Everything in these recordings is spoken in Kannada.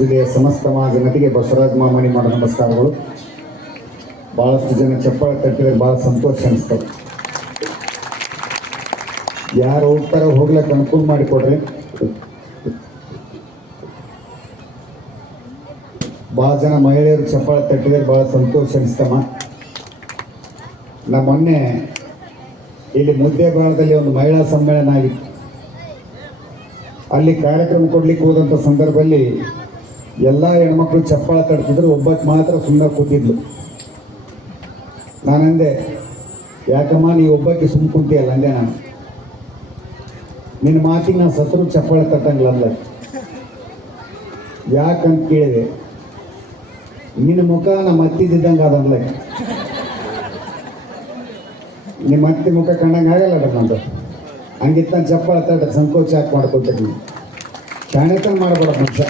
ಜಿಲ್ಲೆಯ ಸಮಸ್ತ ಜನತೆಗೆ ಬಸವರಾಜ ಮಾಮನಿ ಮಾಡೋ ನಮಸ್ಕಾರಗಳು. ಬಹಳಷ್ಟು ಜನ ಚಪ್ಪಾಳೆ ತಟ್ಟಿದ್ರೆ ಬಹಳ ಸಂತೋಷ ಅನಿಸ್ತದೆ. ಯಾರು ಹೋಗ್ತಾರೋ ಹೋಗ್ಲಿಕ್ಕೆ ಅನುಕೂಲ ಮಾಡಿಕೊಡ್ರಿ. ಬಹಳ ಜನ ಮಹಿಳೆಯರು ಚಪ್ಪಾಳೆ ತಟ್ಟಿದ್ರೆ ಬಹಳ ಸಂತೋಷ ಅನಿಸ್ತಮ್ಮ. ಮೊನ್ನೆ ಇಲ್ಲಿ ಮುದ್ದೇಬೇಳದಲ್ಲಿ ಒಂದು ಮಹಿಳಾ ಸಮ್ಮೇಳನ ಆಗಿತ್ತು. ಅಲ್ಲಿ ಕಾರ್ಯಕ್ರಮ ಕೊಡ್ಲಿಕ್ಕೆ ಹೋದಂಥ ಸಂದರ್ಭದಲ್ಲಿ ಎಲ್ಲ ಹೆಣ್ಮಕ್ಳು ಚಪ್ಪಾಳೆ ತಡ್ತಿದ್ರು, ಒಬ್ಬಕ್ಕೆ ಮಾತ್ರ ಸುಮ್ಮನೆ ಕೂತಿದ್ಲು. ನಾನಂದೆ, ಯಾಕಮ್ಮ ನೀವು ಒಬ್ಬಕ್ಕೆ ಸುಮ್ಮನೆ ಕುಂತಿಯಲ್ಲ ಅಂದೆ. ನಾನು ನಿನ್ನ ಮಾತಿಗೆ ನಾನು ಸತ್ರು ಚಪ್ಪಾಳೆ ತಟ್ಟಂಗಿಲ್ಲ ಅಂದ. ಯಾಕಂತ ಕೇಳಿದೆ, ನಿನ್ನ ಮುಖ ನಮ್ಮ ಅತ್ತಿದ್ದಂಗೆ ಅದಲ್ಲ, ನಿಮ್ಮ ಅತ್ತಿ ಮುಖ ಕಂಡಂಗೆ ಆಗಲ್ಲ ನಂದು. ಹಂಗಿತ್ತ ಚಪ್ಪಾಳೆ ತಟ್ಟ ಸಂಕೋಚ ಯಾಕೆ ಮಾಡ್ಕೊಳ್ತೀನಿ. ಶಾಣೆತನ ಮಾಡಬೇಡ ಮನುಷ್ಯ.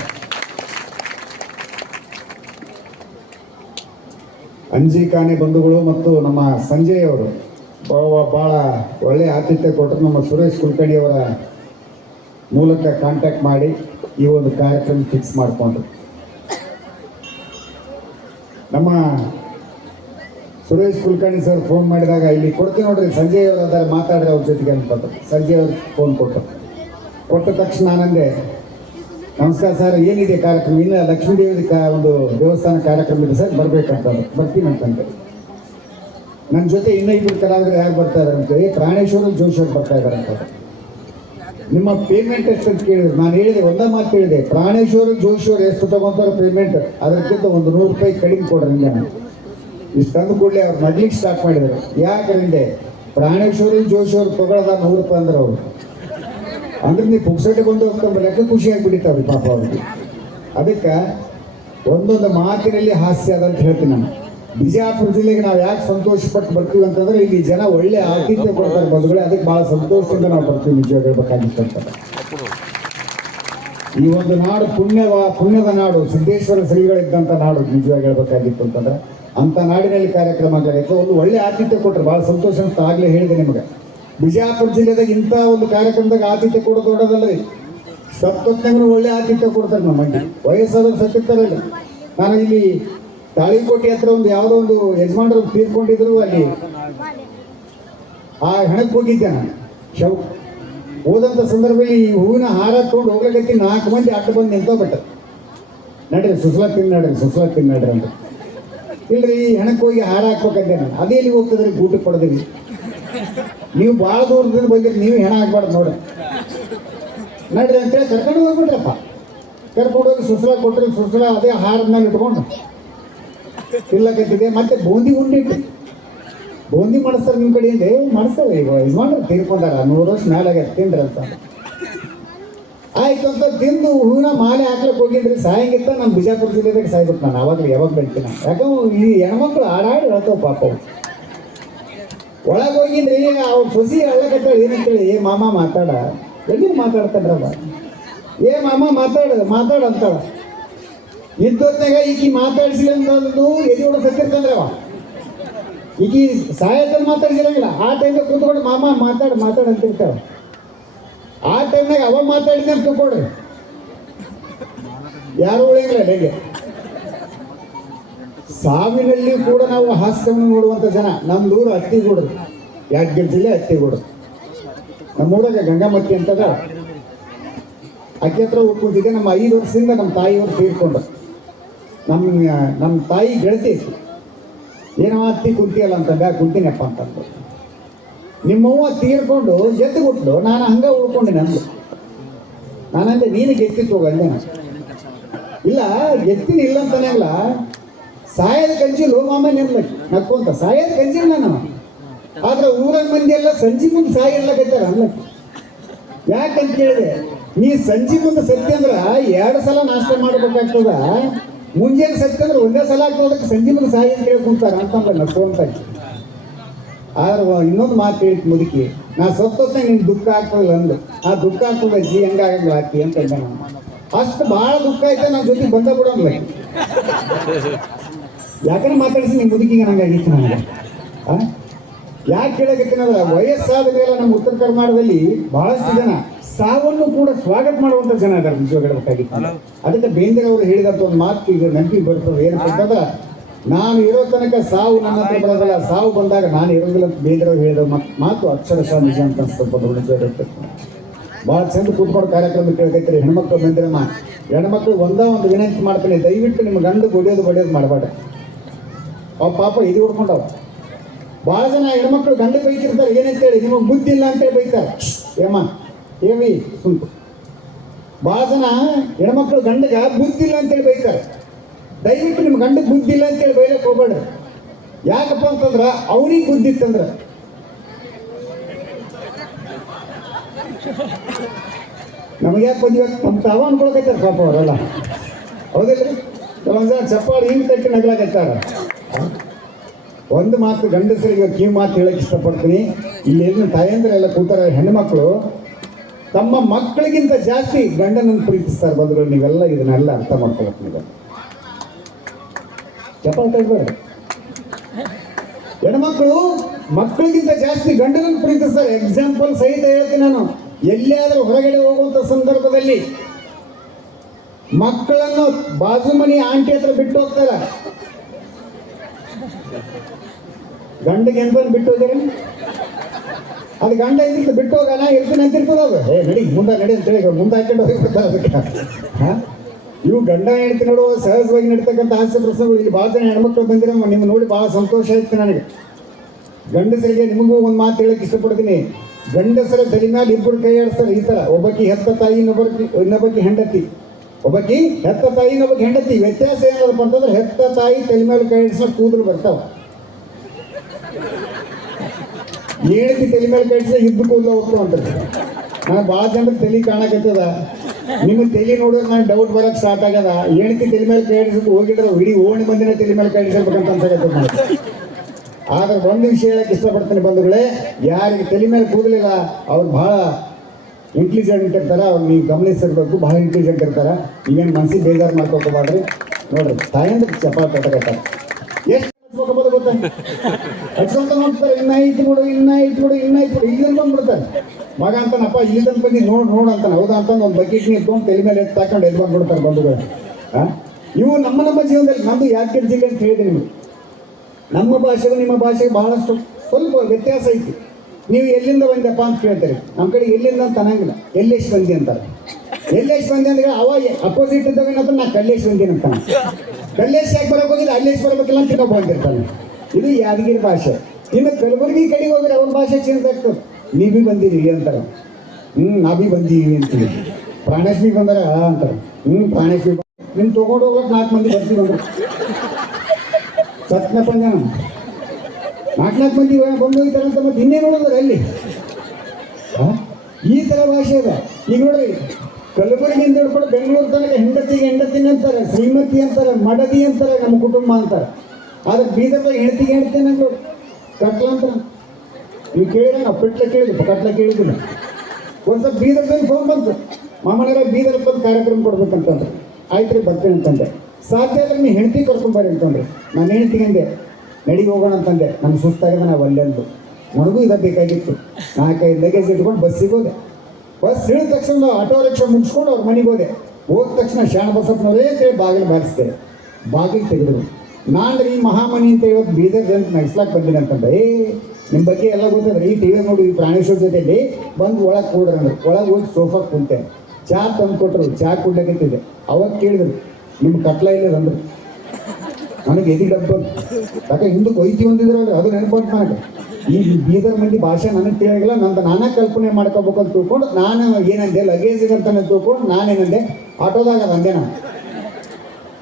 ಅಂಜಿಕಾನೆ ಬಂಧುಗಳು ಮತ್ತು ನಮ್ಮ ಸಂಜಯ್ ಅವರು ಭಾಳ ಒಳ್ಳೆಯ ಆತಿಥ್ಯ ಕೊಟ್ಟರು. ನಮ್ಮ ಸುರೇಶ್ ಕುಲಕರ್ಣಿಯವರ ಮೂಲಕ ಕಾಂಟ್ಯಾಕ್ಟ್ ಮಾಡಿ ಈ ಒಂದು ಕಾರ್ಯಕ್ರಮ ಫಿಕ್ಸ್ ಮಾಡಿಕೊಂಡ್ರು. ನಮ್ಮ ಸುರೇಶ್ ಕುಲಕರ್ಣಿ ಸರ್ ಫೋನ್ ಮಾಡಿದಾಗ ಇಲ್ಲಿ ಕೊಡ್ತೀವಿ ನೋಡ್ರಿ, ಸಂಜಯ್ ಅವರು ಅದರ ಮಾತಾಡ್ರಿ ಅವ್ರ ಜೊತೆಗೆ ಅಂತಂದ್ರು. ಸಂಜಯ್ ಅವ್ರಿಗೆ ಫೋನ್ ಕೊಟ್ಟ ತಕ್ಷಣ ನಾನಂದೆ, ನಮಸ್ಕಾರ ಸರ್, ಏನಿದೆ ಕಾರ್ಯಕ್ರಮ? ಇಲ್ಲ, ಲಕ್ಷ್ಮೀ ದೇವಿ ಒಂದು ದೇವಸ್ಥಾನ ಕಾರ್ಯಕ್ರಮ ಇದೆ ಸರ್, ಬರ್ಬೇಕಂತಂದ್ರೆ. ಬರ್ತೀನಿ ಅಂತಂದ್ರೆ. ನನ್ನ ಜೊತೆ ಇನ್ನೂ ಇಬ್ಬರು ಕಲಾವಿದರು ಯಾರು ಬರ್ತಾ ಇದಾರೆ ಅಂತೇಳಿ ಪ್ರಾಣೇಶ್ವರ ಜೋಶಿ ಅವ್ರು ಬರ್ತಾ ಇದ್ದಾರೆ ಅಂತ. ನಿಮ್ಮ ಪೇಮೆಂಟ್ ಎಷ್ಟು ಅಂತ ಕೇಳಿದ್ರು. ನಾನು ಹೇಳಿದೆ, ಒಂದೇ ಮಾತು ಹೇಳಿದೆ, ಪ್ರಾಣೇಶ್ವರ ಜೋಶಿ ಅವ್ರು ಎಷ್ಟು ತಗೊಂತಾರೋ ಪೇಮೆಂಟ್ ಅದಕ್ಕಿಂತ ಒಂದು 100 ರೂಪಾಯಿ ಕಡಿಮೆ ಕೊಡ್ರಿ ಹಿಂಗೆ. ನಾನು ಇಷ್ಟು ತಂದು ಕೂಡಲೇ ಅವ್ರು ನಡ್ಲಿಕ್ಕೆ ಸ್ಟಾರ್ಟ್ ಮಾಡಿದರು. ಯಾಕಂದ್ರೆ ಪ್ರಾಣೇಶ್ವರಿ ಜೋಶಿ ಅವ್ರು ತಗೊಳ್ಳೋದ 100 ರೂಪಾಯಿ ಅಂದ್ರೆ ಅವರು ಅಂದ್ರೆ ನೀವು ಪುಕ್ಸಟ್ಟೆ ಬಂದು ಹೋಗ್ತಾರೆ, ಲೆಕ್ಕ ಖುಷಿಯಾಗಿ ಬಿಡಿತಾವ್ರಿ ಪಾಪ ಅವ್ರಿಗೆ. ಅದಕ್ಕೆ ಒಂದೊಂದು ಮಾತಿನಲ್ಲಿ ಹಾಸ್ಯ ಅದಂತ ಹೇಳ್ತೀನಿ ನಾನು. ಬಿಜಾಪುರ ಜಿಲ್ಲೆಗೆ ನಾವು ಯಾಕೆ ಸಂತೋಷಪಟ್ಟು ಬರ್ತೀವಿ ಅಂತಂದ್ರೆ ಇಲ್ಲಿ ಜನ ಒಳ್ಳೆ ಆತಿಥ್ಯ ಕೊಡ್ತಾರೆ ಬಂಧುಗಳೇ. ಅದಕ್ಕೆ ಭಾಳ ಸಂತೋಷದಿಂದ ನಾವು ಬರ್ತೀವಿ. ನಿಜವಾಗಿ ಹೇಳ್ಬೇಕಾಗಿತ್ತು ಅಂತಂದ್ರೆ ಈ ಒಂದು ನಾಡು ಪುಣ್ಯದ ನಾಡು, ಸಿದ್ದೇಶ್ವರ ಶ್ರೀಗಳಿದ್ದಂಥ ನಾಡು. ನಿಜವಾಗಿ ಹೇಳ್ಬೇಕಾಗಿತ್ತು ಅಂತಂದ್ರೆ ಅಂಥ ನಾಡಿನಲ್ಲಿ ಕಾರ್ಯಕ್ರಮ ಆಗಲಿಕ್ಕೆ ಒಂದು ಒಳ್ಳೆ ಆತಿಥ್ಯ ಕೊಟ್ಟರು. ಭಾಳ ಸಂತೋಷ ಅಂತ ಆಗಲೇ ಹೇಳಿದೆ ನಿಮಗೆ. ಬಿಜಾಪುರ ಜಿಲ್ಲೆದಾಗ ಇಂಥ ಒಂದು ಕಾರ್ಯಕ್ರಮದಾಗ ಆತಿಥ್ಯ ಕೊಡೋದು ದೊಡ್ಡದಲ್ಲರಿ. ಸತ್ತೊತ್ತನೆಗೂ ಒಳ್ಳೆ ಆತಿಥ್ಯ ಕೊಡ್ತಾರೆ ನಮ್ಮ ಮಂದಿ. ವಯಸ್ಸಾದವ್ರು ಸತ್ತಿರ್ತಾರಲ್ಲ. ನಾನು ಇಲ್ಲಿ ತಾಳಿಕೋಟೆ ಹತ್ರ ಒಂದು ಯಾವುದೋ ಒಂದು ಯಜಮಾನರು ತೀರ್ಕೊಂಡಿದ್ರು. ಅಲ್ಲಿ ಆ ಹೆಣಕ್ಕೆ ಹೋಗಿದ್ದೆ ನಾನು. ಹೋದಂಥ ಸಂದರ್ಭದಲ್ಲಿ ಈ ಹೂವಿನ ಹಾರ ತಗೊಂಡು ಹೋಗ್ಲಿಕ್ಕೆ 4 ಮಂದಿ ಅಡ್ಡ ಬಂದು ನಿಂತೋಗ್ಬಿಟ್ಟ. ನಡ್ರಿ ಸುಸ್ಲಾ ತಿನ್ನಡ್ರಿ ಅಂತ. ಇಲ್ರಿ, ಹೆಣಕ್ಕೆ ಹೋಗಿ ಹಾರ ಹಾಕ್ಬೇಕಂತೆ ನಾನು. ಅದೇ ಇಲ್ಲಿ ಹೋಗ್ತದ್ರಿ, ಊಟಕ್ಕೆ ಕೊಡೋದಿರಿ. ನೀವು ಭಾಳ ದೂರದಿಂದ ಬಂದಿರಿ, ನೀವು ಹೆಣ ಹಾಕ್ಬಾರ್ದು ನೋಡ್ರಿ, ನಡ್ರಿ ಅಂತೇಳಿ ಕರ್ಕೊಂಡು ಹೋಗ್ಬಿಟ್ರಪ್ಪ. ಕರ್ಕೊಂಡು ಹೋಗಿ ಸುಸ್ಲಾ ಕೊಟ್ಟರೆ ಸುಸ್ಲಾ ಅದೇ ಹಾರದ ಮೇಲೆ ಇಟ್ಕೊಂಡು ತಿಲ್ಲಕತ್ತಿದೆ. ಮತ್ತೆ ಬೂಂದಿ ಉಂಡಿಟ್ಟು ಬೂಂದಿ ಮಾಡಿಸ್ತಾರೆ ನಿಮ್ಮ ಕಡೆಯಿಂದ. ಮಾಡಿಸ್ತಾರೆ, ಈಗ ಯಜಮಾನ್ರು ತೀರ್ಕೊಂಡಾರ, 100 ವರ್ಷ ಮೇಲೆ ತಿಂದ್ರಿ ಅಂತ. ಆಯ್ತು ಅಂತ ತಿಂದು ಹೂವಿನ ಮಾಲೆ ಹಾಕ್ಲಿಕ್ಕೆ ಹೋಗಿದ್ರಿ. ಸಾಯಂಗಿತ್ತ ನಮ್ಮ ಬಿಜಾಪುರ ಜಿಲ್ಲೆದಾಗ ಸಾಯ್ಬಿಟ್ಟು ನಾನು ಯಾವಾಗ ಬೆಳಿತೀನಿ. ಯಾಕಂದ್ರೆ ಈ ಹೆಣ್ಮಕ್ಳು ಆಡಾಡಿ ಹೇಳ್ತಾವ ಪಾಪ. ಒಳಗೆ ಹೋಗಿದ್ರಿ, ಅವ್ರು ಸೊಸಿ ಹಳ್ಳಕತ್ತಾಳ. ಏನಂತೇಳಿ, ಏ ಮಾಮ ಮಾತಾಡ. ಎಲ್ಲಿ ಮಾತಾಡ್ತಾಡ್ರವ? ಏ ಮಾಮ ಮಾತಾಡ ಅಂತಾಳ. ಇದ್ದೊತ್ತಾಗ ಈಕಿ ಮಾತಾಡಿಸಿಲ್ಲ ಅನ್ನೋದು ಎದಿ ಹೊಡ ಸತ್ತಿರ್ತಂದ್ರವ. ಈಕಿ ಸಾಯತನ ಮಾತಾಡಿಸಿರಂಗಿಲ್ಲ. ಆ ಟೈಮ್ದಾಗ ಕುತ್ಕೊಂಡು ಮಾಮ ಮಾತಾಡ ಅಂತಿರ್ತಾಳ. ಆ ಟೈಮ್ನಾಗ ಅವ ಮಾತಾಡಿದ ಅಂತ ತಿಳ್ಕೊಡ್ರಿ, ಯಾರು ಉಳಿಯಂಗಿಲ್ಲ. ಹೇಗೆ ಸಾವಿನಲ್ಲಿ ಕೂಡ ನಾವು ಹಾಸ್ಯವನ್ನು ನೋಡುವಂಥ ಜನ. ನಮ್ದೂರು ಹತ್ತಿಗೂಡ್ರು, ಯಾದಗಿರಿ ಜಿಲ್ಲೆ ಹತ್ತಿಗೂಡ್ರು. ನಮ್ಮೂರಾಗ ಗಂಗಾಮತಿ ಅಂತದ ಅಕ್ಕಿ ಹತ್ರ ಉಟ್ಕೊಂಡಿದ್ದೆ. ನಮ್ಮ 5 ವರ್ಷದಿಂದ ನಮ್ಮ ತಾಯಿಯವರು ತೀರ್ಕೊಂಡ್ರು. ನಮ್ಮ ತಾಯಿ ಗೆಳತಿ ಏನೋ ಅತ್ತಿ ಕುಂತಿಯಲ್ಲ ಅಂತಂದ. ಕುಂತೀನಪ್ಪ ಅಂತಂದು. ನಿಮ್ಮವ್ವ ತೀರ್ಕೊಂಡು ಎತ್ತಿಬಿಟ್ಲು. ನಾನು ಹಂಗ ಉಳ್ಕೊಂಡೆ. ನಾನಂದೆ, ನೀನು ಗೆತ್ತಿತ್ತು ಹೋಗ ಅಂದೆ. ಇಲ್ಲ, ಗೆತ್ತಿನ ಇಲ್ಲ ಅಂತಾನೆ ಅಲ್ಲ, ಸಾಯದ ಕಂಚಿಲು ಮಾಮ ನೆನ್ಬೇಕು ನಕ್ಕೊಂತ. ಸಾಯದ ಕಂಚಿಲ್ಲ ನಾನು. ಆದ್ರೆ ಊರ ಮಂದಿ ಎಲ್ಲ ಸಂಜೆ ಮುಂದೆ ಸಾಯಿ ಇರ್ಲಕತ್ತಾರ ಅನ್ಲಕ್ಕೆ. ಯಾಕಂತ ಕೇಳಿದೆ, ನೀ ಸಂಜೆ ಮುಂದೆ ಸತ್ಯ ಅಂದ್ರ 2 ಸಲ ನಾಷ್ಟ ಮಾಡ್ಬೇಕಾಗ್ತದ. ಮುಂಜಾನೆ ಸತ್ಯ ಅಂದ್ರೆ ಒಂದೇ ಸಲ ಆಗ್ತದಕ್ಕೆ ಸಂಜೆ ಮುಂದೆ ಸಾಯಿ ಅಂತ ಹೇಳಿ ಕುಂತಾರ ಅಂತಂದ್ರೆ ನಕ್ಕೊಂತ. ಆದ್ರೆ ಇನ್ನೊಂದು ಮಾತು ಹೇಳ್ತಿ ಮುದುಕಿ, ನಾ ಸತ್ತೊತ್ತಾಗ ನಿನ್ ದುಃಖ ಆಗ್ತದಿಲ್ಲ ಅಂದು. ಆ ದುಃಖ ಆಗ್ತದ ಅಜ್ಜಿ, ಹೆಂಗಾಗಂಗಿಲ್ಲ ಹಾಕಿ ಅಂತ ಇದ್ದ ನಾನು. ಅಷ್ಟು ಭಾಳ ದುಃಖ ಆಯ್ತಾ ನನ್ನ ಜೊತೆಗೆ ಬಂದ ಬಿಡೋಲ್ಲ. ಯಾಕಂದ್ರೆ ಮಾತಾಡಿಸಿ ನಿಮ್ಮ ಮುದುಕಿಗೆ ನಂಗಾಗಿತ್ತು ನನಗೆ. ಯಾಕೆ ಕೇಳಕತ್ತೀನಂದ್ರೆ, ವಯಸ್ಸಾದ ಮೇಲೆ ನಮ್ಮ ಉತ್ತರ ಕರ್ನಾಟಕದಲ್ಲಿ ಬಹಳಷ್ಟು ಜನ ಸಾವನ್ನು ಕೂಡ ಸ್ವಾಗತ ಮಾಡುವಂತ ಜನ ಇದ್ದಾರೆ ನಿಜವಾಗ ಹೇಳ್ಬೇಕಾಗಿತ್ತು. ಅದಕ್ಕೆ ಬೇಂದ್ರೆ ಅವರು ಹೇಳಿದಂತ ಒಂದು ಮಾತು ಈಗ ನೆನಪಿಗೆ ಬರ್ತದೆ. ಏನಪ್ಪ ಅಂತಂದ್ರೆ, ನಾನು ಇರೋ ತನಕ ಸಾವು ನನ್ನ ಹತ್ರ ಬರೋದಲ್ಲ, ಸಾವು ಬಂದಾಗ ನಾನು ಇರೋದಿಲ್ಲ ಅಂತ ಬೇಂದ್ರೆ ಅವರು ಹೇಳಿದ ಮಾತು ಅಕ್ಷರಶಃ ನಿಜ ಅಂತ ಅನ್ಸ್ತದೆ. ನಿಜ ಭಾಳ ಚಂದ ಕೂತ್ಕೊಂಡು ಕಾರ್ಯಕ್ರಮ ಕೇಳ್ತೈತ್ರಿ. ಹೆಣ್ಮಕ್ಳು ಬಂದಿರಮ್ಮ, ಹೆಣ್ಮಕ್ಳು ಒಂದು ವಿನಂತಿ ಮಾಡ್ತೀನಿ, ದಯವಿಟ್ಟು ನಿಮ್ಮ ಗಂಡು ಬಡಿಯೋದು ಮಾಡಬೇಡ. ಅವ್ ಪಾಪ ಇದು ಹೊಡ್ಕೊಂಡವ್. ಭಾಳ ಜನ ಹೆಣ್ಮಕ್ಳು ಗಂಡ ಬೈತಿರ್ತಾರೆ, ಏನಂತೇಳಿ ನಿಮಗೆ ಬುದ್ಧಿ ಇಲ್ಲ ಅಂತೇಳಿ ಬೈತಾರೆ. ಏಮ್ಮ ಏವಿ ಸುಂಟು. ಭಾಳ ಜನ ಹೆಣ್ಮಕ್ಳು ಗಂಡಗ ಬುದ್ಧಿ ಇಲ್ಲ ಅಂತೇಳಿ ಬೈತಾರೆ. ದಯವಿಟ್ಟು ನಿಮ್ಮ ಗಂಡಕ್ಕೆ ಬುದ್ಧಿ ಇಲ್ಲ ಅಂತೇಳಿ ಬೈಲಕ್ಕೆ ಹೋಗ್ಬೇಡ್ರಿ. ಯಾಕಪ್ಪ ಅಂತಂದ್ರೆ ಅವ್ರಿಗೆ ಬುದ್ಧಿ ಇತ್ತಂದ್ರೆ ನಮಗೆ ಯಾಕೆ ಬಂದಿವಾಗ ನಮ್ಮ ತಾವ ಅನ್ಕೊಳಕೈತಾರ ಪಾಪ ಅವರೆಲ್ಲ. ಹೌದಿಲ್ರಿ? ಕೆಲವೊಂದು ಜನ ಚಪ್ಪಾಳಿ ಹಿಂಗೆ ತಟ್ಟಿ ನಗ್ಲಾಕೈತಾರ. ಒಂದು ಮಾತು ಗಂಡಸರಿಗೆ ಕಿವಿ ಮಾತು ಹೇಳಕ್ಕೆ ಇಷ್ಟಪಡ್ತೀನಿ. ಇಲ್ಲಿ ತಾಯಂದ್ರೆಲ್ಲ ಕೂತಾರ, ಹೆಣ್ಮಕ್ಳು ತಮ್ಮ ಮಕ್ಕಳಿಗಿಂತ ಜಾಸ್ತಿ ಗಂಡನನ್ನು ಪ್ರೀತಿಸ್ತಾರೆ ಬಂಧುಗಳು. ನೀವೆಲ್ಲ ಇದನ್ನೆಲ್ಲ ಅರ್ಥ ಮಾಡ್ಕೊಳಕ್ ನೀವು ಚಪ್ಪಾಳಿ ತಗ್ಬೇಡ. ಹೆಣ್ಮಕ್ಳು ಮಕ್ಕಳಿಗಿಂತ ಜಾಸ್ತಿ ಗಂಡನನ್ನು ಪ್ರೀತಿಸ್ತಾರೆ. ಎಕ್ಸಾಂಪಲ್ ಸಹಿತ ಹೇಳ್ತೀನಿ ನಾನು. ಎಲ್ಲಿಯಾದ್ರೂ ಹೊರಗಡೆ ಹೋಗುವಂತ ಸಂದರ್ಭದಲ್ಲಿ ಮಕ್ಕಳನ್ನು ಬಾಜು ಮನಿ ಆಂಟಿ ಹತ್ರ ಬಿಟ್ಟು ಹೋಗ್ತಾರ. ಗಂಡಿಗೆ ಎಂತ ಬಿಟ್ಟು ಹೋಗ್ಯಾರ, ಅದು ಗಂಡ ಇದ್ದಿತ್ತು ಬಿಟ್ಟು ಹೋಗೋಣ ಇರ್ತೀನಿ ಅಂತಿರ್ತದ. ಅದು ನಡಿ ಮುಂದೆ ನಡಿ ಅಂತೇಳಿ ಮುಂದೆ ಹಾಕೊಂಡು ಹೋಗಿಬಿಡ್ತಾರೆ ಅದಕ್ಕೆ. ಇವು ಗಂಡ ಹೆಂಡತಿ ನೋಡುವ ಸಹಜವಾಗಿ ನಡೀತಕ್ಕಂಥ ಹಾಸ್ಯ ಪ್ರಸಂಗಗಳು ಇಲ್ಲಿ ಭಾಳ ಜನ ಹೆಣ್ಮಕ್ಳು ಬಂದಿರೋ ನಿಮ್ಮ ನೋಡಿ ಭಾಳ ಸಂತೋಷ ಆಯ್ತು ನನಗೆ. ಗಂಡಸರಿಗೆ ನಿಮಗೂ ಒಂದು ಮಾತು ಹೇಳಕ್ಕೆ ಇಷ್ಟಪಡ್ತೀನಿ. ಗಂಡಸರ ತಲೆ ಮೇಲೆ ಇಬ್ಬರು ಕೈ ಆಡಿಸ್ತಾರೆ ಈ ಥರ. ಒಬ್ಬಕಿ ಹೆತ್ತ ತಾಯಿ, ಇನ್ನೊಬ್ಬಕಿ ಹೆಂಡತಿ. ಒಬ್ಬಕಿ ಹೆತ್ತ ತಾಯಿ, ಇನ್ನೊಬ್ಬಕಿ ಹೆಂಡತಿ. ವ್ಯತ್ಯಾಸ ಏನದಪ್ಪ ಅಂತಂದ್ರೆ, ಹೆತ್ತ ತಾಯಿ ತಲೆ ಮೇಲೆ ಕೈ ಆಡಿಸೋ ಕೂದಲು ಬರ್ತಾವ, ಹೆಂಡತಿ ತಲೆ ಮೇಲೆ ಕೈ ಆಡಿಸೋ ಇದ್ದು ಕೂದಲು ಹೋಗ್ತಾವ ಅಂತಾರೆ. ನಾನು ಭಾಳ ಜನಕ್ಕೆ ತಲೆ ಕಾಣಕತ್ತದ. ನಿಮಗೆ ತಲೆ ನೋಡಿದ್ರೆ ನಾನು ಡೌಟ್ ಬರೋಕ್ಕೆ ಸ್ಟಾರ್ಟ್ ಆಗದ. ಹೆಂಡತಿ ತಲೆ ಮೇಲೆ ಕೈ ಆಡಿಸೋದು ಹೋಗಿದ್ರೆ ಇಡೀ ಓಣಿ ಮಂದಿನ ತಲೆ ಮೇಲೆ ಕೈ ಆಡಿಸಬೇಕಂತ ಅನ್ಸಕತ್ತದ ನನಗೆ. ಆದ್ರೆ ಒಂದು ವಿಷಯ ಹೇಳಕ್ಕೆ ಇಷ್ಟಪಡ್ತೀನಿ ಬಂಧುಗಳೇ, ಯಾರಿಗೆ ತಲೆ ಮೇಲೆ ಕೂದಲಿಲ್ಲ ಅವ್ರು ಭಾಳ ಇಂಟೆಲಿಜೆಂಟ್ ಇರ್ತಾರೆ. ಅವ್ರು ನೀವು ಗಮನಿಸಿರ್ಬೇಕು, ಭಾಳ ಇಂಟೆಲಿಜೆಂಟ್ ಇರ್ತಾರೆ. ಈಗೇನು ಮನಸ್ಸಿಗೆ ಬೇಜಾರು ಮಾಡ್ಕೊಳ್ಬಾರ್ರಿ. ನೋಡ್ರಿ ತಾಯಂದ್ರೆ ಚಪ್ಪಾಳೆ ತಟ್ಟಕತ್ತಾರೆ. ಎಷ್ಟು ಹಚ್ಕೋಬೋದು ಗೊತ್ತಾ? ಹಚ್ಕೊಂತ ನೋಡ್ತಾರೆ, ಇನ್ನ ಐತಿ ಬಿಡು, ಇಲ್ಲಿಂದ ಬಂದ್ಬಿಡ್ತಾರೆ. ಮಗ ಅಂತಾನಪ್ಪ ಇಲ್ಲಿಂದ ಬಂದು ನೋಡು ಅಂತಾನೆ. ಹೌದಾ ಅಂತಂದು ಒಂದು ಬಕೆಟ್ ನೀರು ತೊಗೊಂಡು ತಲೆ ಮೇಲೆ ಎತ್ತು ಹಾಕೊಂಡು ಎದ್ದು ಬಂದ್ಬಿಡ್ತಾರೆ ಬಂಧುಗಳು. ಇವು ನಮ್ಮ ಜೀವನದಲ್ಲಿ, ನಮ್ಮದು ಯಾದಗಿರಿ ಜಿಲ್ಲೆ ಅಂತ ಹೇಳಿದೆ ನಿಮಗೆ. ನಮ್ಮ ಭಾಷೆಗೂ ನಿಮ್ಮ ಭಾಷೆಗೆ ಬಹಳಷ್ಟು ಸ್ವಲ್ಪ ವ್ಯತ್ಯಾಸ ಐತಿ. ನೀವು ಎಲ್ಲಿಂದ ಬಂದಪ್ಪ ಅಂತ ಕೇಳ್ತಾರೆ. ನಮ್ಮ ಕಡೆ ಎಲ್ಲಿಂದ ಅಂತ ಅನ್ನಂಗಿಲ್ಲ, ಎಲ್ಲೆಷ್ಟು ಬಂದಿ ಅಂತಾರೆ. ಎಲ್ಲೆಷ್ಟು ಬಂದಿ ಅಂದ್ರೆ ಅವಾಗ ಅಪೋಸಿಟ್ ಇದ್ದವ ಏನಂತ ನಾ ಕಲ್ಲೇಶ್ ಬಂದೀನಿ ಅಂತಾನೆ. ಕಲ್ಲೇಶ್ ಯಾಕೆ ಬರೋಕೆ ಹೋಗಿದ್ರೆ ಅಲ್ಲೇಶ್ ಬರಬೇಕಿಲ್ಲ ಅಂತ ಇನ್ನೊಬ್ಬ ಬಂದಿರ್ತಾನೆ. ಇದು ಯಾದಗಿರಿ ಭಾಷೆ. ಇನ್ನು ಕಲಬುರಗಿ ಕಡೆಗೆ ಹೋದ್ರೆ ಅವ್ರ ಭಾಷೆ ಚೇಂಜ್ ಆಗ್ತದೆ. ನೀ ಬಿ ಬಂದಿರಿ ಅಂತಾರೆ. ನಾ ಬಿ ಬಂದೀವಿ ಅಂತೀವಿ. ಪ್ರಾಣೇಶ್ ಬಿ ಬಂದಾರ ಅಂತಾರೆ. ಪ್ರಾಣೇಶ್ ಬಿ ನಿನ್ನ ತೊಗೊಂಡು ಹೋಗ್ಲಕ್ಕೆ 4 ಮಂದಿ ಬರ್ತೀವಿ ಅಂದ್ರೆ ಸತ್ನಪ್ಪ ಜನ 4 ಮಂದಿ ಬಂದು ಹೋಗ್ತಾರಂತ. ಮತ್ತೆ ಇನ್ನೇನು ನೋಡಿದ್ರೆ ಅಲ್ಲಿ ಈ ಥರ ಭಾಷೆ ಅದ. ಈಗ ನೋಡ್ರಿ, ಕಲಬುರಗಿಯಿಂದ ಹಿಡ್ಕೊಂಡು ಬೆಂಗಳೂರು ತನಕ ಹೆಂಡತಿನ ಅಂತಾರೆ, ಶ್ರೀಮತಿ ಅಂತಾರೆ, ಮಡದಿ ಅಂತಾರೆ, ನಮ್ಮ ಕುಟುಂಬ ಅಂತಾರೆ. ಆದ್ರೆ ಬೀದರ್ದಾಗ ಹೆಂಡತಿ ಅನ್ನೋದು ಕಟ್ಲ ಅಂತಾರೆ. ನೀವು ಕೇಳಿದ್ರೆ ನಾವು ಕಟ್ಲ ಕೇಳಿದಿಲ್ಲ. ಒಂದು ಸ್ವಲ್ಪ ಬೀದರ್ದಲ್ಲಿ ಫೋನ್ ಬಂತು, ಮಾಮನರ ಬೀದರ್ ಬಂದು ಕಾರ್ಯಕ್ರಮ ಕೊಡ್ಬೇಕಂತಂದ್ರೆ. ಆಯ್ತು ರೀ ಬರ್ತೇನೆ ಅಂತಂದೆ. ಸಾಧ್ಯ ಆದ್ರೆ ನೀವು ಹೆಂಡತಿ ಕರ್ಕೊಂಬರ್ರಿ ಅಂತಂದ್ರೆ ನಾನು ಹೆಂಡತಿಗಂದೆ ನಡಿ ಹೋಗೋಣ ಅಂತಂದೆ. ನಮ್ಗೆ ಸುಸ್ತಾಗಿದೆ, ನಾವು ಅಲ್ಲೇ ಅಂದು. ನನಗೂ ಇದು ಬೇಕಾಗಿತ್ತು. 4-5 ಲಗೇಜ್ ಇಟ್ಕೊಂಡು ಬಸ್ಸಿಗೆ ಹೋದೆ. ಬಸ್ ಇಳಿದ ತಕ್ಷಣ ಆಟೋ ರಿಕ್ಷಾ ಮುಗಿಸ್ಕೊಂಡು ಅವ್ರ ಮನೆಗೆ ಹೋದೆ. ಹೋದ ತಕ್ಷಣ ಶಾಣ ಬಸಪ್ಪನವರೇ ಅಂತೇಳಿ ಬಾಗಿಲು ಬಾರಿಸಿದೆ. ಬಾಗಿಲು ತೆಗೆದ್ರು. ನಾನು ಈ ಮಹಾಮನಿ ಅಂತ ಇವತ್ತು ಬೀದರ್ ಅಂತ ನಡ್ಸ್ಲಾಕ್ ಬಂದಿನಿ ಅಂತಂದೆ. ನಿಮ್ಮ ಬಗ್ಗೆ ಎಲ್ಲ ಗೊತ್ತಂದ್ರೆ ಈ ಟಿವಿ ನೋಡಿ, ಈ ಪ್ರಾಣೇಶ್ವರ ಜೊತೆಯಲ್ಲಿ ಬಂದು ಒಳಗೆ ಕೂಡ್ರಿ ಅಂದ್ರೆ ಒಳಗೆ ಹೋಗಿ ಸೋಫಾಕ್ಕೆ ಕುಂತೆ. ಚಾ ತಂದು ಕೊಟ್ಟರು, ಚಾ ಕುಡ್ಲಕತ್ತಿದೆ. ಅವಾಗ ಕೇಳಿದ್ರು, ನಿಮ್ಮ ಕಟ್ಲ ಇಲ್ಲದಂದ್ರೆ ನನಗೆ ಎದಿ ಡಬ್ಬ ಯಾಕೆ ಹಿಂದಕ್ಕೆ ಒಯ್ತಿ ಹೊಂದಿದ್ರು ಅಂದ್ರೆ ಅದು ನೆನಪಂತ ನನಗೆ. ಈ ಬೀದರ್ ಮಂದಿ ಭಾಷೆ ನನಗೆ ತಿಳಿಯಾಗಿಲ್ಲ. ನಂದು ನಾನೇ ಕಲ್ಪನೆ ಮಾಡ್ಕೋಬೇಕು ಅಂತ ತಿಳ್ಕೊಂಡು ನಾನು ಏನಂದೆ ಲಗೇಜಿಗೆ ಅಂತಾನೆ ತಿಳ್ಕೊಂಡು ನಾನೇನಂದೆ ಆಟೋದಾಗ ಅಂದೆ. ನಾನು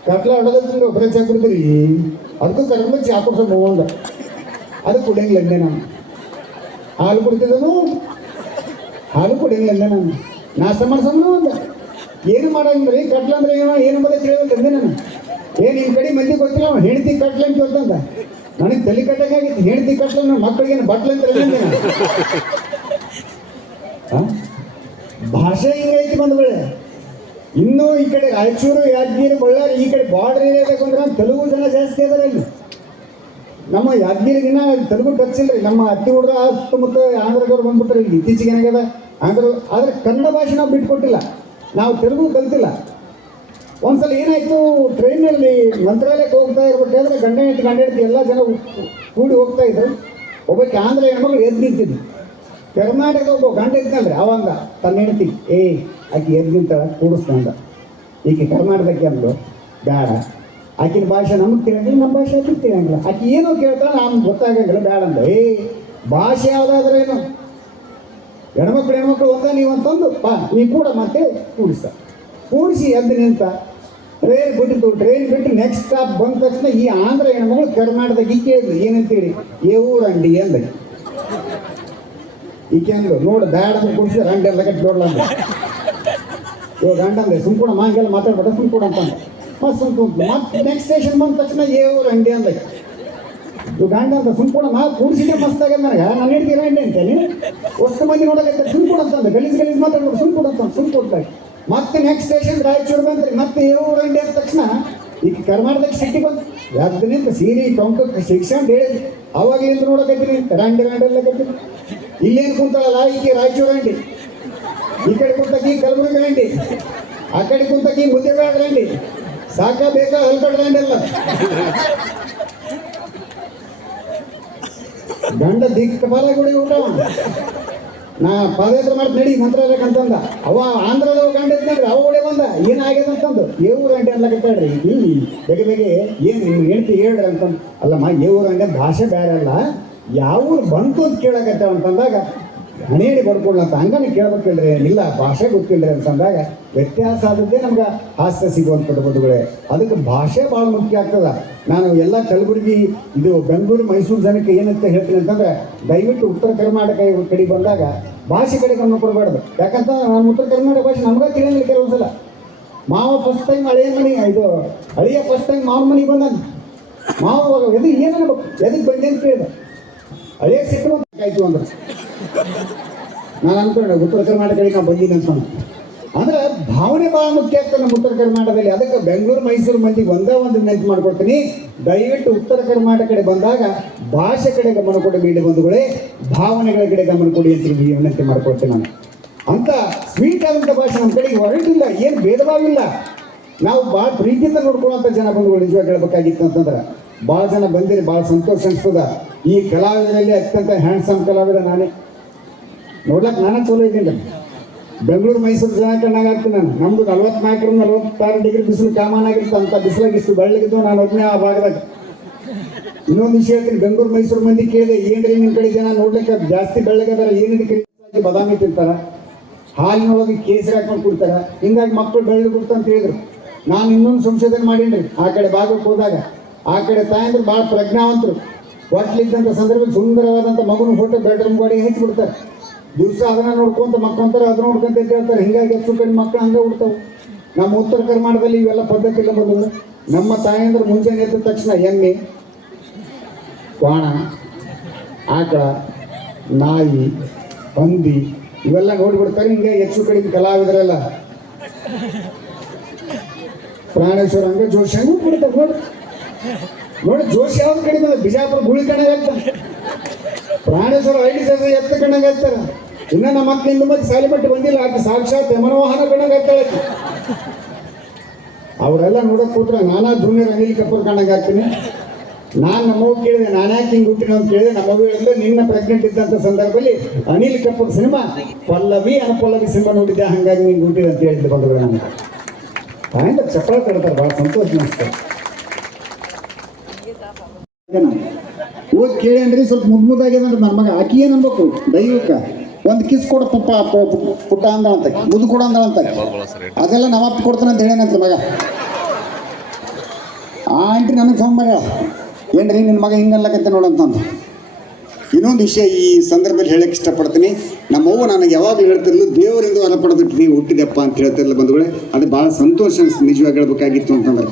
ಕಟ್ಲ ಆಟೋದಲ್ಲಿ ಒಬ್ಬರೇ ಚಾ ಕುಡಿದ್ರಿ, ಅದಕ್ಕೂ ಕರ್ಕೊಂಡು ಚಾ ಕುಡ್ಸೋ ನೋವಂದ ಅದು ಕುಡಿಯಂಗಿಲ್ಲ ಅಂದೆ. ನಾನು ಹಾಲು ಕುಡಿತಿದ್ದನು, ಹಾಲು ಕುಡಿಯಂಗಿಲ್ಲ ಅಂದೆ. ನಾನು ನಾಷ್ಟ ಮಾಡ್ಸೋನು ಅಂದ. ಏನು ಮಾಡಂಗಿಲ್ಲ ರೀ ಕಟ್ಲ ಅಂದ್ರೆ ಏನು ಬದ ತಿಳಿಯಂದೆ. ನಾನು ನಿಮ್ಮ ಕಡೆ ಮಂದಿ ಗೊತ್ತಿಲ್ಲ, ಹೆಂಡತಿ ಕಟ್ಲ ಅಂತ ಗೊತ್ತಂದ. ನನಗೆ ತಲೆ ಕಟ್ಟಾಗಿತ್ತು. ಹೆಂಡತಿ ಕಟ್ಲ ನನ್ನ ಮಕ್ಕಳಿಗೇನು ಬಟ್ಲ ಅಂತ ಹೇಳಿದ್ದೆ ನಾನು. ಭಾಷೆ ಹಿಂಗೈತಿ ಬಂದ್ಬೇಳೆ. ಇನ್ನೂ ಈ ಕಡೆ ರಾಯಚೂರು, ಯಾದಗಿರಿ, ಬಳ್ಳಾರಿ ಈ ಕಡೆ ಬಾರ್ಡರ್ ಏರಿಯಾದಾಗ ಬಂದ್ರೆ ತೆಲುಗು ಜನ ಜಾಸ್ತಿ ಅದಾರೆ ಅಲ್ಲಿ. ನಮ್ಮ ಯಾದಗಿರಿಗಿನ ತೆಲುಗು ಟಚ್ ಇಲ್ರಿ. ನಮ್ಮ ಅತ್ತಿ ಹುಡುಗ ಸುತ್ತಮುತ್ತ ಆಂಧ್ರದವ್ರು ಬಂದ್ಬಿಟ್ರೆ ಇಲ್ಲಿ ಇತ್ತೀಚೆಗೆ ಏನಾಗ್ಯದ ಆದರೆ ಕನ್ನಡ ಭಾಷೆ ನಾವು ಬಿಟ್ಕೊಟ್ಟಿಲ್ಲ, ನಾವು ತೆಲುಗು ಕಲ್ತಿಲ್ಲ. ಒಂದ್ಸಲ ಏನಾಯಿತು, ಟ್ರೈನಲ್ಲಿ ಮಂತ್ರಾಲಯಕ್ಕೆ ಹೋಗ್ತಾ ಇರ್ಬೇಕಾದ್ರೆ ಗಂಡ ಹೆಂಡತಿ ಎಲ್ಲ ಜನ ಕೂಡಿ ಹೋಗ್ತಾ ಇದ್ರು. ಒಬ್ಬಕ್ಕೆ ಆಂಧ್ರ ಹೆಣ್ಮಗಳು ಎದ್ದು ನಿಂತಿದ್ದು. ಕರ್ನಾಟಕದ ಒಬ್ಬ ಗಂಡ ಇದ್ನಲ್ರಿ ಅವಾಗ ತನ್ನ ಹೆಂಡತಿ ಆಕೆ ಎದ್ದು ನಿಂತಾಳ ಕೂಡಿಸ್ಕೊಂಡ. ಈಕೆ ಕರ್ನಾಟಕಕ್ಕೆ ಅಂದು ಬೇಡ, ಆಕಿನ ಭಾಷೆ ನಮಗೆ ತಿಳಿಯಂಗಿಲ್ಲ, ನಮ್ಮ ಭಾಷೆ ಆಕಿಗೆ ತಿಳಿಯಂಗಿಲ್ಲ. ಆಕೆ ಏನೋ ಕೇಳ್ತಾಳೆ ನಮ್ಗೆ ಗೊತ್ತಾಗಂಗಿಲ್ಲ, ಬೇಡ ಅಂದ. ಭಾಷೆ ಯಾವುದಾದ್ರೆ ಏನು, ಹೆಣ್ಮಕ್ಳು ಒಂದ ನೀವು ಅಂತಂದು ನೀ ಕೂಡ ಮತ್ತೆ ಕೂಡಿಸಿ ಎದ್ದು ನಿಂತ. ಟ್ರೈನ್ ಬಿಟ್ಟಿತ್ತು, ಟ್ರೈನ್ ಬಿಟ್ಟು ನೆಕ್ಸ್ಟ್ ಸ್ಟಾಪ್ ಬಂದ ತಕ್ಷಣ ಈ ಆಂಧ್ರ ಹೆಣ್ಮಗಳು ಕರ್ನಾಟಕಕ್ಕೆ ಕೇಳಿದ್ಲು ಏನಂತೇಳಿ, ಊರಂಡಿ ಅಂದ. ಈಕೆ ಅಂದ್ರು ನೋಡು ಬ್ಯಾಡ ಅಂತ ಕೂಡಿಸಿ ರಂಡಿ ಎಲ್ಲ ಕಟ್ಟಿ ನೋಡ್ಲ ಅಂದ. ಇವಾಗ ಗಂಡ ಅಂದೆ ಸುಮ್ಕೂಡ ಮಾಂಗೆಲ್ಲ ಮಾತಾಡ್ಬೇಡ ಸುಮ್ಕೂಡ ಅಂತಂದ. ಮತ್ತೆ ನೆಕ್ಸ್ಟ್ ಸ್ಟೇಷನ್ ಬಂದ ತಕ್ಷಣ ಊರಂಡಿ ಅಂದ. ಇವು ಗಂಡ ಅಂತ ಸುಮ್ಕೂಡ ಕೂಡಿಸಿದ್ರೆ ಮಸ್ತಾಗ ನನಗೆ ನಾನು ಹಿಡ್ತೀರ ರಂಡಿ ಅಂತೇನೆ. ಅಷ್ಟು ಮಂದಿ ನೋಡಕತ್ತೆ ಸುಮ್ಕೂಡ ಅಂತಂದ. ಗಲೀಜ್ ಮಾತಾಡ್ಬೋದು ಸುಮ್ಕೂಡ ಅಂತ ಸುಮ್ಕೊಡ್ತಾರೆ. ಮತ್ತೆ ನೆಕ್ಸ್ಟ್ ಸ್ಟೇಷನ್ ರಾಯಚೂರು ಬಂದ್ರಿ, ಮತ್ತೆ ಊರಂಡಿ ಅಂದ ತಕ್ಷಣ ಈಗ ಕರ್ನಾಟಕ ಸಿಟಿ ಬಂತು. ಯಾವ್ದನಿಂದ ಸೀರೆ ಟೊಂಕ ಶಿಕ್ಷಣ ಹೇಳಿ ಅವಾಗಲಿಂದ ನೋಡಕತ್ತೀನಿ ರಂಡಿ ಎಲ್ಲ ಕತ್ತೀನಿ. ಇಲ್ಲೇನು ಕುಂತಾಳಲ್ಲ ಈಕೆ ರಾಯಚೂರು ಅಂಡಿ, ಈ ಕಡೆ ಕುಂತಕಿ ಕಲಬುರಗಿ ಅಂಡಿ, ಆ ಕಡೆ ಕುಂತಕಿ ಮುದ್ದೆಬೇಡ ಅಂಡಿ, ಸಾಕ ಬೇಕಾ ಹಲ್ಕಡ್ ರಂಡಿ ಎಲ್ಲ. ಗಂಡ ದಿಕ್ಕ ಬಾಲ ಗುಡಿ ಊಟವ ನಾ ಪಾದಯಾತ್ರೆ ಮಾಡಿ ನಡಿ ಮಂತ್ರಾಲಯಕ್ಕೆ ಅಂತಂದ. ಅವ ಆಂಧ್ರದ ಗಂಡ ಇದ್ನಲ್ರಿ ಅವ ಒಳ್ಳೆ ಬಂದ ಏನಾಗ್ಯದ ಅಂತಂದು ಊರು ಗಂಟೆ ಅನ್ಲಕತ್ತಾಡ್ರಿ. ಬೇಗ ಏನು ನಿಮ್ಮ ಹೆಂಡತಿ ಹೇಳ್ರಿ ಅಂತಂದು. ಅಲ್ಲಮ್ಮ ಊರು ಗಂಟೆ ಭಾಷೆ ಬೇರೆ ಅಲ್ಲ, ಯಾವ ಊರು ಬಂತು ಅಂತ ಕೇಳಕತ್ತಾವ ಅಂತಂದಾಗ ಹಣೇಡಿ ಬರ್ಕೊಳ್ಳಂತ ಹಂಗನೇ ಕೇಳ್ಬೇಕಿಲ್ರಿ, ಇಲ್ಲ ಭಾಷೆ ಗೊತ್ತಿಲ್ರಿ ಅಂತಂದಾಗ ವ್ಯತ್ಯಾಸ ಆದದ್ದೇ ನಮ್ಗೆ ಹಾಸ್ಯ ಸಿಗುವಂಥದ್ದು ಬದುಗಳೇ. ಅದಕ್ಕೆ ಭಾಷೆ ಭಾಳ ಮುಖ್ಯ ಆಗ್ತದ. ನಾನು ಎಲ್ಲ ಕಲಬುರಗಿ ಇದು ಬೆಂಗಳೂರು ಮೈಸೂರು ಜನಕ್ಕೆ ಏನಂತ ಹೇಳ್ತೀನಿ ಅಂತಂದ್ರೆ, ದಯವಿಟ್ಟು ಉತ್ತರ ಕರ್ನಾಟಕ ಕಡೆ ಬಂದಾಗ ಭಾಷೆ ಕಡೆ ಗಮನ ಕೊಡಬಾರ್ದು. ಯಾಕಂತ ನಮ್ಮ ಉತ್ತರ ಕರ್ನಾಟಕ ಭಾಷೆ ನಮ್ಗೆ ತಿಳಿಯಂಗಿಲ್ಲ ಕೆಲವೊಂದ್ಸಲ. ಮಾವ ಫಸ್ಟ್ ಟೈಮ್ ಹಳೆಯ ಮನೆ ಇದು ಹಳೆಯ ಫಸ್ಟ್ ಟೈಮ್ ಮಾವನ ಮನೆಗೆ ಬಂದ ಮಾವ ಎದು ಏನಾಗಬೇಕು ಎದಕ್ಕೆ ಬಂದೆ ಅಂತ ಕೇಳಿದ. ಹಳೆಯ ಸಿಟ್ಟು ಆಯ್ತು ಅಂದ್ರೆ ನಾನು ಅನ್ಕೊಂಡೆ ಉತ್ತರ ಕರ್ನಾಟಕ ಕಡೆ ನಾವು ಬಂದೀನಿ ಅಂತ. ಅಂದ್ರೆ ಭಾವನೆ ಭಾಳ ಮುಖ್ಯ ಆಗ್ತದೆ ನಮ್ಮ ಉತ್ತರ ಕರ್ನಾಟಕದಲ್ಲಿ. ಅದಕ್ಕೆ ಬೆಂಗಳೂರು ಮೈಸೂರು ಮಂದಿಗೆ ಒಂದೇ ಒಂದು ವಿನಂತಿ ಮಾಡ್ಕೊಡ್ತೀನಿ, ದಯವಿಟ್ಟು ಉತ್ತರ ಕರ್ನಾಟಕ ಕಡೆ ಬಂದಾಗ ಭಾಷೆ ಕಡೆ ಗಮನ ಕೊಡಬೇಡಿ ಬಂಧುಗಳೇ, ಭಾವನೆಗಳ ಕಡೆ ಗಮನ ಕೊಡಿ ಅಂತ ವಿನಂತಿ ಮಾಡ್ಕೊಡ್ತೀನಿ ನಾನು. ಅಂತ ಸ್ವೀಟ್ ಆದಂಥ ಭಾಷೆ ನಮ್ಮ ಕಡೆಗೆ ಹೊರಟಿಲ್ಲ, ಏನು ಭೇದ ಭಾವ ಇಲ್ಲ. ನಾವು ಭಾಳ ಪ್ರೀತಿಯಿಂದ ನೋಡ್ಕೊಳ್ಳೋಂಥ ಜನ ಬಂಧುಗಳು ನಿಜವಾಗಿ ಹೇಳ್ಬೇಕಾಗಿತ್ತು ಅಂತಂದ್ರೆ ಭಾಳ ಜನ ಬಂದಿರಿ, ಭಾಳ ಸಂತೋಷ ಅನಿಸ್ತದ. ಈ ಕಲಾವಿದರಲ್ಲಿ ಅತ್ಯಂತ ಹ್ಯಾಂಡ್ಸಮ್ ಕಲಾವಿದ ನಾನೇ, ನೋಡ್ಲಕ್ಕೆ ನಾನೇ ಚಲೋ ಇದ್ದೀನಿ. ಬೆಂಗಳೂರು ಮೈಸೂರು ಜನ ಕಣ್ಣಾಗ ಆಗ್ತೀನಿ ನಾನು. ನಮ್ದು 44 46 ಡಿಗ್ರಿ ಬಿಸಿಲು ಕಾಮನ್ ಆಗಿರುತ್ತೆ. ಅಂತ ಬಿಸಿಲಾಗಿ ಇಷ್ಟು ಬೆಳ್ಳಗಿದ್ದು ನಾನು ಒಬ್ಬನೇ ಆ ಭಾಗದಾಗ. ಇನ್ನೊಂದು ವಿಷಯ ಹೇಳ್ತೀನಿ, ಬೆಂಗಳೂರು ಮೈಸೂರು ಮಂದಿ ಕೇಳಿದೆ ಏನ್ರಿ ನಿಮ್ಮ ಕಡೆ ಜನ ನೋಡ್ಲಿಕ್ಕೆ ಜಾಸ್ತಿ ಬೆಳ್ಳಗದಾರ, ಏನಿದೆ ಬದಾಮಿ ತಿಂತಾರ, ಹಾಲಿನೊಳಗೆ ಕೇಸರಿ ಹಾಕೊಂಡು ಕೊಡ್ತಾರ, ಹಿಂಗಾಗಿ ಮಕ್ಕಳು ಬೆಳ್ಳಿ ಕೊಡ್ತಾ ಅಂತ ಹೇಳಿದ್ರು. ನಾನು ಇನ್ನೊಂದು ಸಂಶೋಧನೆ ಮಾಡೀನಿ. ಆ ಕಡೆ ಭಾಗಕ್ಕೆ ಹೋದಾಗ ಆ ಕಡೆ ತಾಯಂದ್ರು ಭಾಳ ಪ್ರಜ್ಞಾವಂತರು. ಹೊಟ್ಲಿದ್ದಂಥ ಸಂದರ್ಭದಲ್ಲಿ ಸುಂದರವಾದಂಥ ಮಗುನ ಫೋಟೋ ಬೆಡ್ರೂಮ್ ಗಾಡಿ ಹೆಚ್ಚಿಬಿಡ್ತಾರೆ. ದಿವಸ ಅದನ್ನ ನೋಡ್ಕೊಂತ ಮಕ್ಕಂತಾರೆ, ಅದನ್ನ ನೋಡ್ಕೊಂತ ಅಂತ ಹೇಳ್ತಾರೆ. ಹಿಂಗಾಗಿ ಹೆಚ್ಚು ಕಡಿಮೆ ಮಕ್ಕಳು ಹಂಗೆ ಉಡ್ತಾವೆ. ನಮ್ಮ ಉತ್ತರ ಕರ್ನಾಟಕದಲ್ಲಿ ಇವೆಲ್ಲ ಪದ್ಧತಿ ಇಲ್ಲ ಬಂದವು. ನಮ್ಮ ತಾಯಂದ್ರೆ ಮುಂಜಾನೆ ಎದ್ದ ತಕ್ಷಣ ಎಮ್ಮೆ, ಕ್ವಾಣ, ಆಕಳ, ನಾಯಿ, ಹಂದಿ ಇವೆಲ್ಲ ನೋಡಿಬಿಡ್ತಾರೆ. ಹಿಂಗೆ ಹೆಚ್ಚು ಕಡಿಮೆ ಕಲಾವಿದರೆಲ್ಲ ಪ್ರಾಣೇಶ್ವರ ಹಂಗೆ ಜೋಶಿ ಹಂಗೆ ಬಿಡ್ತಾರೆ. ನೋಡಿ ಜೋಶಿ ಯಾವ್ದು ಕಡಿಮೆ, ಬಿಜಾಪುರ ಗುಳಿ ಕಣ್ಣಾಗ ಆಗ್ತಾರೆ, ಪ್ರಾಣೇಶ್ವರ ಐಡಿ ಎತ್ತ ಕಣ್ಣಾಗ ಆಗ್ತಾರೆ. ಇನ್ನು ನಮ್ಮ ಮಕ್ಕಳು ಹಿಂದೂ ಮತ್ತೆ ಸಾಲಿ ಮಟ್ಟಿ ಬಂದಿಲ್ಲ, ಆಕೆ ಸಾಕ್ಷಾತ್ ಯಮನವಾಹನ ಕಣ್ಣಾಗ ಆಗ್ತಾಳೆ. ಅವರೆಲ್ಲ ನೋಡಕ್ ಕೂತ್ರೆ ನಾನಾ ಜೂನಿಯರ್ ಅನಿಲ್ ಕಪೂರ್ ಕಣ್ಣಾಗ ಆಗ್ತೀನಿ. ನಾನು ನಮ್ಮವ್ರು ಕೇಳಿದೆ, ನಾನು ಯಾಕೆ ಹಿಂಗೆ ಹುಟ್ಟಿನ ಅಂತ ಕೇಳಿದೆ. ನಮ್ಮವ್ರು ಹೇಳಿದ್ರೆ ನಿನ್ನ ಪ್ರೆಗ್ನೆಂಟ್ ಇದ್ದಂಥ ಸಂದರ್ಭದಲ್ಲಿ ಅನಿಲ್ ಕಪೂರ್ ಸಿನಿಮಾ ಪಲ್ಲವಿ ಅನಪಲ್ಲವಿ ಸಿನಿಮಾ ನೋಡಿದ್ದೆ, ಹಂಗಾಗಿ ನಿಂಗೆ ಹುಟ್ಟಿದೆ ಅಂತ ಹೇಳಿದ್ದೆ ಬಂಧುಗಳು. ನಮ್ಗೆ ತಾಯಿಂದ ಚಪ್ಪಳ ಕಡ್ತಾರೆ, ಭಾಳ ಸಂತೋಷ ಅನಿಸ್ತದೆ. ಹೋಗಿ ಕೇಳೇನ್ರಿ, ಸ್ವಲ್ಪ ಮುದ್ದಾಗ್ಯದನ್ರಿ ನನ್ನ ಮಗ. ಆಕಿ ಏನು ಅನ್ಬೇಕು, ದೈವಕ್ಕ ಒಂದು ಕಿಸ್ ಕೊಡ ಪಪ್ಪ ಪುಟ್ಟ ಅಂದ ಅಂತ, ಮುದ್ದು ಕೊಡ ಅಂದ ಅಂತ. ಅದೆಲ್ಲ ನಮ್ಮಪ್ಪ ಕೊಡ್ತಾನೆ ಅಂತ ಹೇಳೇನಂತ ಮಗ. ಆ ಆಂಟಿ ನನಗೆ ಫೋನ್ ಮಾಡ್ಯಾಳ, ಏನ್ರಿ ನಿನ್ನ ಮಗ ಹಿಂಗಲ್ಲಕಂತ ನೋಡಂತಂದು. ಇನ್ನೊಂದು ವಿಷಯ ಈ ಸಂದರ್ಭದಲ್ಲಿ ಹೇಳಕ್ಕೆ ಇಷ್ಟಪಡ್ತೀನಿ. ನಮ್ಮವ್ವ ನನಗೆ ಯಾವಾಗಲೂ ಹೇಳ್ತಿರ್ಲು, ದೇವರಿಂದ ಹೊರ ಪಡೆದಿಟ್ಟು ನೀವು ಹುಟ್ಟಿದೆಪ್ಪ ಅಂತ ಹೇಳ್ತಿರ್ಲಿಲ್ಲ ಬಂಧುಗಳೇ. ಅದು ಭಾಳ ಸಂತೋಷ ಅನಿಸ್ತು ನಿಜವಾಗಿ ಹೇಳ್ಬೇಕಾಗಿತ್ತು ಅಂತಂದ್ರೆ.